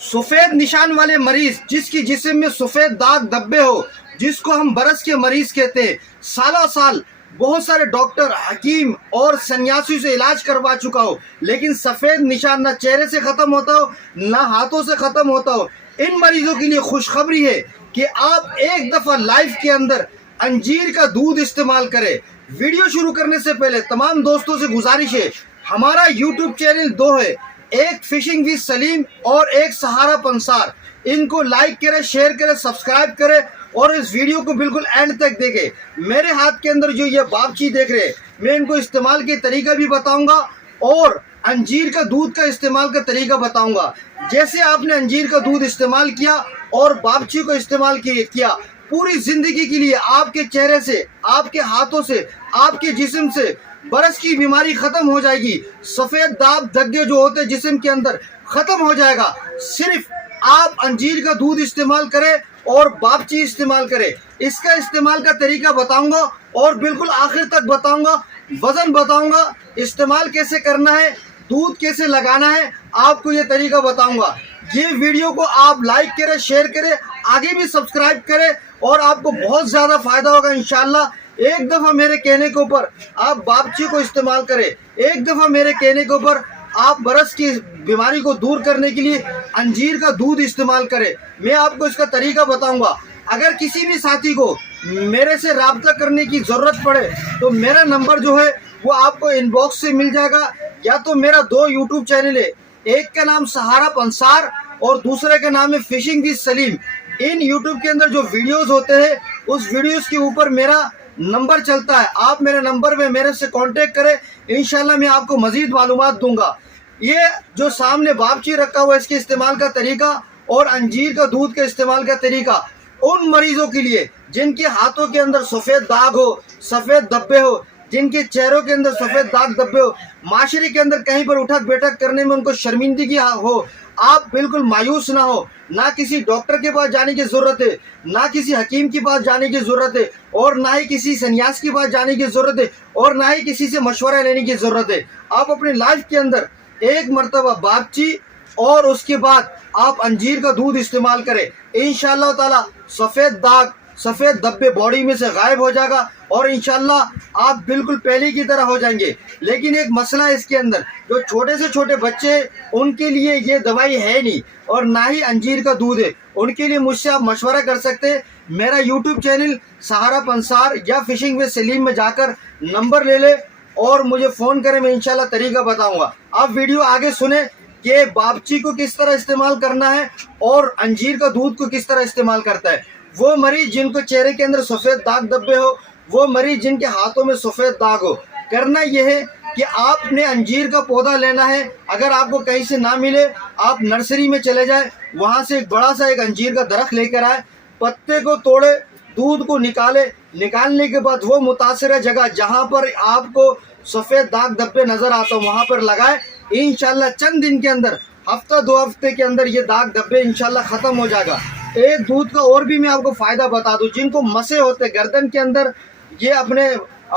सफेद निशान वाले मरीज, जिसकी जिस्म में सफेद दाग धब्बे हो, जिसको हम बरस के मरीज कहते हैं, सालों साल बहुत सारे डॉक्टर, हकीम और सन्यासी से इलाज करवा चुका हो, लेकिन सफेद निशान ना चेहरे से खत्म होता हो ना हाथों से खत्म होता हो, इन मरीजों के लिए खुशखबरी है कि आप एक दफा लाइफ के अंदर अंजीर का दूध इस्तेमाल करें। वीडियो शुरू करने से पहले तमाम दोस्तों से गुजारिश है, हमारा यूट्यूब चैनल दो है, एक फिशिंग विद सलीम और एक सहारा पंसार। इनको लाइक करें, शेयर करें, सब्सक्राइब करें और इस वीडियो को बिल्कुल एंड तक देखें। मेरे हाथ के अंदर जो ये बाबची देख रहे हैं, मैं इनको इस्तेमाल के तरीका भी बताऊंगा और अंजीर का दूध का इस्तेमाल का तरीका बताऊंगा। जैसे आपने अंजीर का दूध इस्तेमाल किया और बाबची को इस्तेमाल किया, पूरी जिंदगी के लिए आपके चेहरे से, आपके हाथों से, आपके जिस्म से बरस की बीमारी खत्म हो जाएगी। सफेद दाग धब्बे जो होते हैं जिस्म के अंदर खत्म हो जाएगा। सिर्फ आप अंजीर का दूध इस्तेमाल करें और बाबची इस्तेमाल करें। इसका इस्तेमाल का तरीका बताऊंगा और बिल्कुल आखिर तक बताऊंगा, वजन बताऊंगा, इस्तेमाल कैसे करना है, दूध कैसे लगाना है, आपको ये तरीका बताऊंगा। ये वीडियो को आप लाइक करें, शेयर करें, आगे भी सब्सक्राइब करें और आपको बहुत ज्यादा फायदा होगा इंशाल्लाह। एक दफा मेरे कहने के ऊपर आप बाबची को इस्तेमाल करें, एक दफा मेरे कहने के ऊपर आप बरस की बीमारी को दूर करने के लिए अंजीर का दूध इस्तेमाल करें। मैं आपको इसका तरीका बताऊंगा। अगर किसी भी साथी को मेरे से राब्ता करने की जरूरत पड़े तो मेरा नंबर जो है वो आपको इनबॉक्स से मिल जाएगा। या तो मेरा दो यूट्यूब चैनल है, एक का नाम सहारा पंसार और दूसरे का नाम है fishing with Salim. In YouTube के अंदर जो वीडियोस होते हैं उस वीडियोस के ऊपर मेरा नंबर चलता है। आप मेरे नंबर में मेरे से कांटेक्ट करें, इंशाल्लाह मैं आपको मजीद मालूमात दूंगा। ये जो सामने बाबची रखा हुआ है, इसके इस्तेमाल का तरीका और अंजीर का दूध के इस्तेमाल का तरीका उन मरीजों के लिए जिनके हाथों के अंदर सफेद दाग हो, सफेद धब्बे हो, जिनके चेहरों के अंदर सफेद दाग धब्बे हो, माशरे के अंदर कहीं पर उठक बैठक करने में उनको शर्मिंदगी हो, आप बिल्कुल मायूस ना हो। ना किसी डॉक्टर के पास जाने की जरूरत है, ना किसी हकीम के पास जाने की जरूरत है, और ना ही किसी सन्यास के पास जाने की जरूरत है, और ना ही किसी से मशवरा लेने की जरूरत है। आप अपनी लाइफ के अंदर एक मरतबा बाबची और उसके बाद आप अंजीर का दूध इस्तेमाल करें, इंशाअल्लाह ताला सफेद दाग, सफेद धब्बे बॉडी में से गायब हो जाएगा और इंशाल्लाह आप बिल्कुल पहले की तरह हो जाएंगे। लेकिन एक मसला है इसके अंदर, जो छोटे से छोटे बच्चे उनके लिए ये दवाई है नहीं और ना ही अंजीर का दूध है। उनके लिए मुझसे आप मशवरा कर सकते हैं। मेरा यूट्यूब चैनल सहारा पंसार या फिशिंग विद सलीम में जाकर नंबर ले ले और मुझे फ़ोन करें, मैं इंशाल्लाह तरीका बताऊंगा। आप वीडियो आगे सुने कि बाबची को किस तरह इस्तेमाल करना है और अंजीर का दूध को किस तरह इस्तेमाल करता है। वो मरीज जिनको चेहरे के अंदर सफ़ेद दाग धब्बे हो, वो मरीज जिनके हाथों में सफ़ेद दाग हो, करना यह है कि आपने अंजीर का पौधा लेना है। अगर आपको कहीं से ना मिले, आप नर्सरी में चले जाए, वहाँ से एक बड़ा सा एक अंजीर का दरख्त लेकर आए, पत्ते को तोड़े, दूध को निकाले, निकालने के बाद वो मुतासिर जगह जहाँ पर आपको सफ़ेद दाग धब्बे नज़र आता हो वहाँ पर लगाए। इंशाल्लाह चंद दिन के अंदर, हफ्ता दो हफ्ते के अंदर ये दाग धब्बे इंशाल्लाह ख़त्म हो जाएगा। एक दूध का और भी मैं आपको फ़ायदा बता दूं, जिनको मसे होते गर्दन के अंदर, ये अपने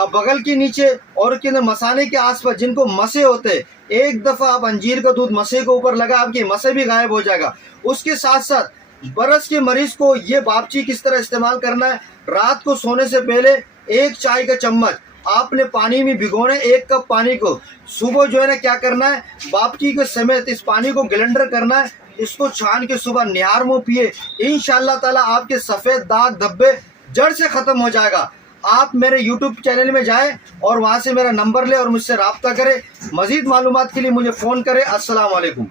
बगल के नीचे और के मसाने के आसपास जिनको मसे होते, एक दफ़ा आप अंजीर का दूध मसे के ऊपर लगा, आपके मसे भी गायब हो जाएगा। उसके साथ साथ बरस के मरीज को ये बाबची किस तरह इस्तेमाल करना है, रात को सोने से पहले एक चाय का चम्मच आपने पानी में भिगोना है, 1 कप पानी को। सुबह जो है ना क्या करना है, बाबची के समेत इस पानी को ग्लेंडर करना है, इसको छान के सुबह निहार मुँह पिए। इंशाअल्लाह ताला आपके सफ़ेद दाग धब्बे जड़ से ख़त्म हो जाएगा। आप मेरे यूट्यूब चैनल में जाएं और वहाँ से मेरा नंबर लें और मुझसे रब्ता करें। मज़ीद मालूमात के लिए मुझे फ़ोन करें। अस्सलाम वालेकुम।